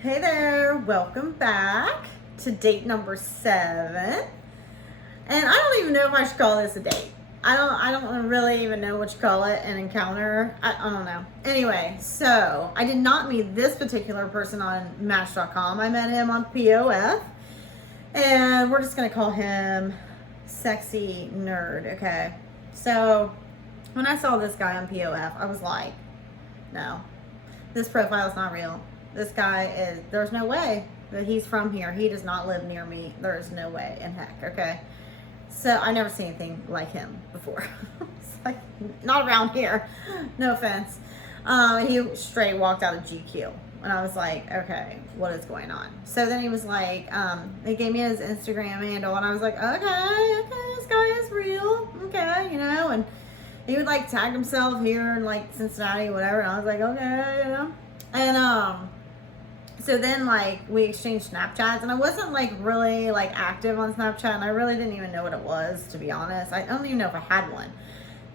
Hey there, welcome back to date number 7. And I don't even know if I should call this a date. I don't really even know what you call it, an encounter. I don't know. Anyway, so I did not meet this particular person on Match.com. I met him on POF. And we're just gonna call him Sexy Nerd, okay? So when I saw this guy on POF, I was like, no, this profile is not real. This guy there's no way that he's from here. He does not live near me. There's no way in heck, okay? So I never seen anything like him before. It's like, not around here. No offense. He straight walked out of GQ. And I was like, okay, what is going on? So then he was like, he gave me his Instagram handle. And I was like, okay, this guy is real. Okay, and he would like tag himself here in like Cincinnati or whatever. And I was like, okay, And so then like we exchanged Snapchats, and I wasn't like really like active on Snapchat, and I really didn't even know what it was, to be honest. I don't even know if I had one.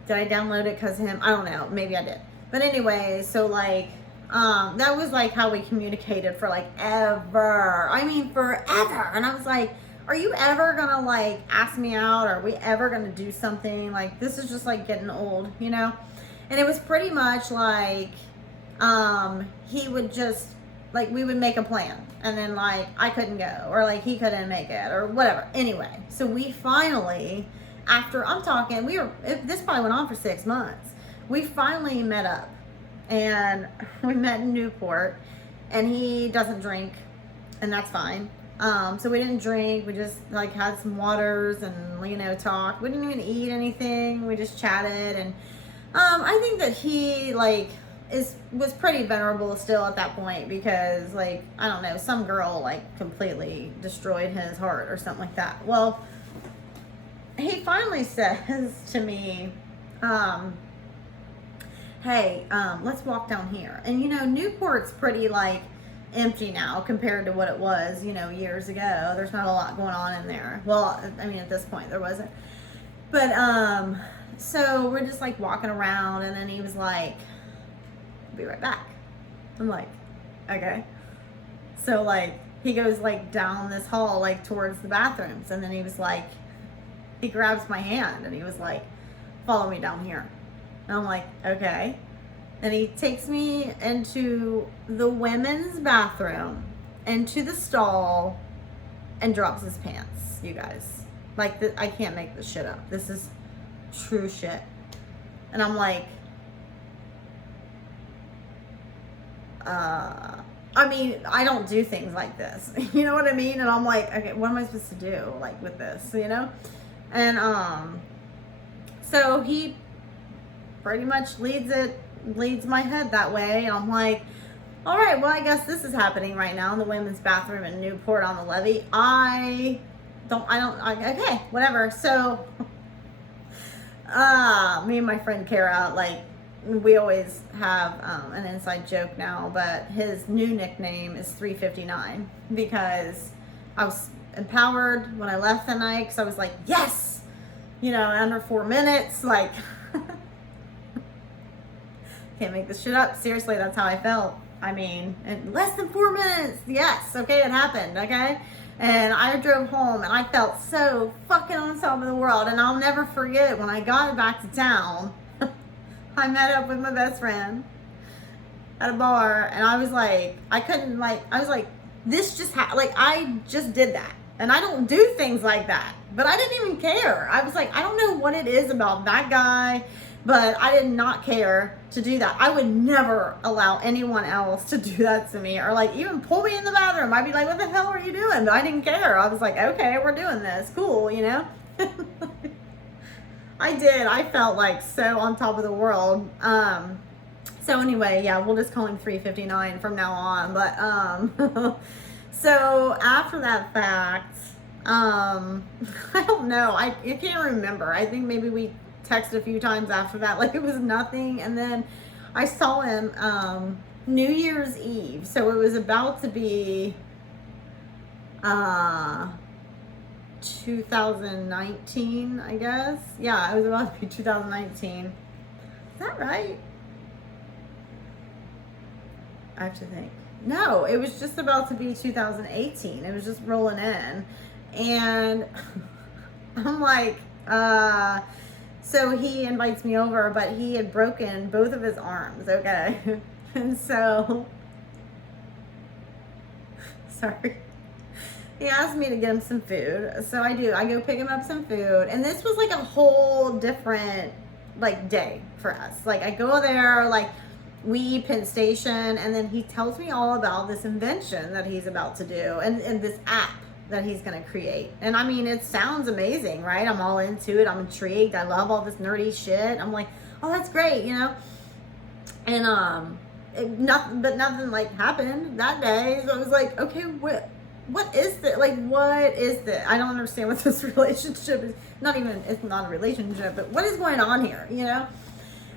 Did I download it because of him? I don't know. Maybe I did. But anyway, so like that was like how we communicated for like ever. I mean, forever. And I was like, are you ever gonna like ask me out? Are we ever gonna do something? Like, this is just like getting old, And it was pretty much like he would just like, we would make a plan, and then like I couldn't go, or like he couldn't make it, or whatever. Anyway, so we finally, after this probably went on for 6 months. We finally met up, and we met in Newport, and he doesn't drink, and that's fine. So we didn't drink. We just like had some waters and talked. We didn't even eat anything. We just chatted, and I think that he like was pretty venerable still at that point, because like, I don't know, some girl like completely destroyed his heart or something like that. Well, he finally says to me, hey, let's walk down here. And Newport's pretty like empty now compared to what it was, years ago. There's not a lot going on in there. Well, I mean, at this point there wasn't. But so we're just like walking around, and then he was like, be right back. I'm like, okay. So like he goes like down this hall like towards the bathrooms, and then he was like, he grabs my hand and he was like, follow me down here. And I'm like, okay. And he takes me into the women's bathroom, into the stall, and drops his pants, you guys. Like, I can't make this shit up. This is true shit. And I'm like, I mean, I don't do things like this. You know what I mean? And I'm like, okay, what am I supposed to do like with this, And so he pretty much leads my head that way. And I'm like, all right, well, I guess this is happening right now in the women's bathroom in Newport on the Levee. Okay, whatever. So me and my friend Kara, like, we always have an inside joke now, but his new nickname is 359, because I was empowered when I left the night, because I was like, yes, under 4 minutes, like, can't make this shit up. Seriously, that's how I felt. I mean, in less than 4 minutes, yes, okay, it happened, okay? And I drove home, and I felt so fucking on top of the world, and I'll never forget when I got back to town, I met up with my best friend at a bar, and I was like, this just I just did that. And I don't do things like that, but I didn't even care. I was like, I don't know what it is about that guy, but I did not care to do that. I would never allow anyone else to do that to me, or like even pull me in the bathroom. I'd be like, what the hell are you doing? But I didn't care. I was like, okay, we're doing this. Cool, I did. I felt like so on top of the world. So anyway, yeah, we'll just call him 359 from now on. But so after that fact, I don't know. I can't remember. I think maybe we texted a few times after that. Like, it was nothing. And then I saw him New Year's Eve. So it was about to be 2019, I guess. Yeah, it was about to be 2019. Is that right? I have to think. No, it was just about to be 2018. It was just rolling in. And I'm like, so he invites me over, but he had broken both of his arms, okay? And so, sorry. He asked me to get him some food. So I do. I go pick him up some food. And this was like a whole different like day for us. Like I go there, like we eat Penn Station, and then he tells me all about this invention that he's about to do and this app that he's going to create. And I mean, it sounds amazing, right? I'm all into it. I'm intrigued. I love all this nerdy shit. I'm like, oh, that's great, you know? And nothing like happened that day. So I was like, okay, what is this? Like, what is this? I don't understand what this relationship is. It's not a relationship, but what is going on here, you know?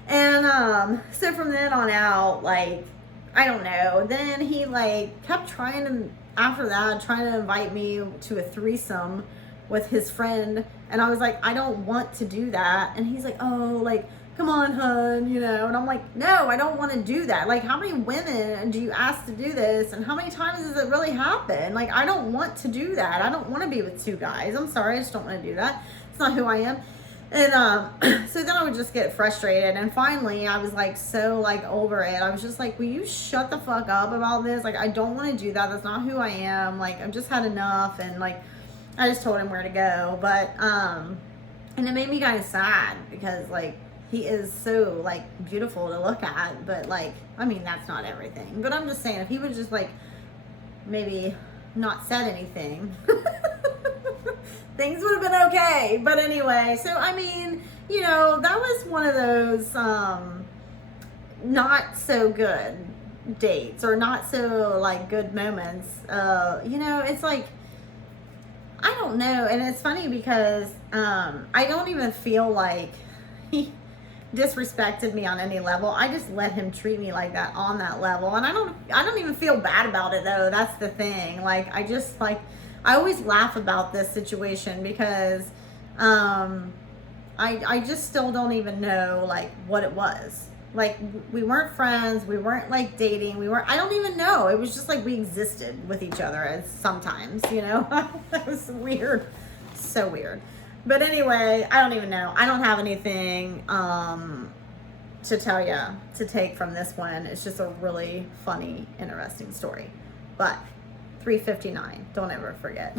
And so from then on out, like, I don't know. Then he like kept trying to invite me to a threesome with his friend. And I was like, I don't want to do that. And he's like, oh, like, come on, hun, you know. And I'm like, no, I don't want to do that. Like, how many women do you ask to do this? And how many times does it really happen? Like, I don't want to do that. I don't want to be with two guys. I'm sorry, I just don't want to do that. It's not who I am. And so then I would just get frustrated. And finally, I was like so like over it. I was just like, will you shut the fuck up about this? Like, I don't want to do that. That's not who I am. Like, I've just had enough. And like, I just told him where to go. But and it made me kind of sad because like he is so like beautiful to look at. But like, I mean, that's not everything. But I'm just saying, if he would just like maybe not said anything, things would have been okay. But anyway, so I mean, you know, that was one of those not so good dates, or not so like good moments. You know, it's like, I don't know. And it's funny because I don't even feel like he disrespected me on any level. I just let him treat me like that on that level. And I don't even feel bad about it though. That's the thing. Like, I just like, I always laugh about this situation because I just still don't even know like what it was. Like, we weren't friends, we weren't like dating, I don't even know. It was just like we existed with each other as sometimes, you know. That was weird. So weird. But anyway, I don't even know. I don't have anything to tell you to take from this one. It's just a really funny, interesting story. But 3:59, don't ever forget.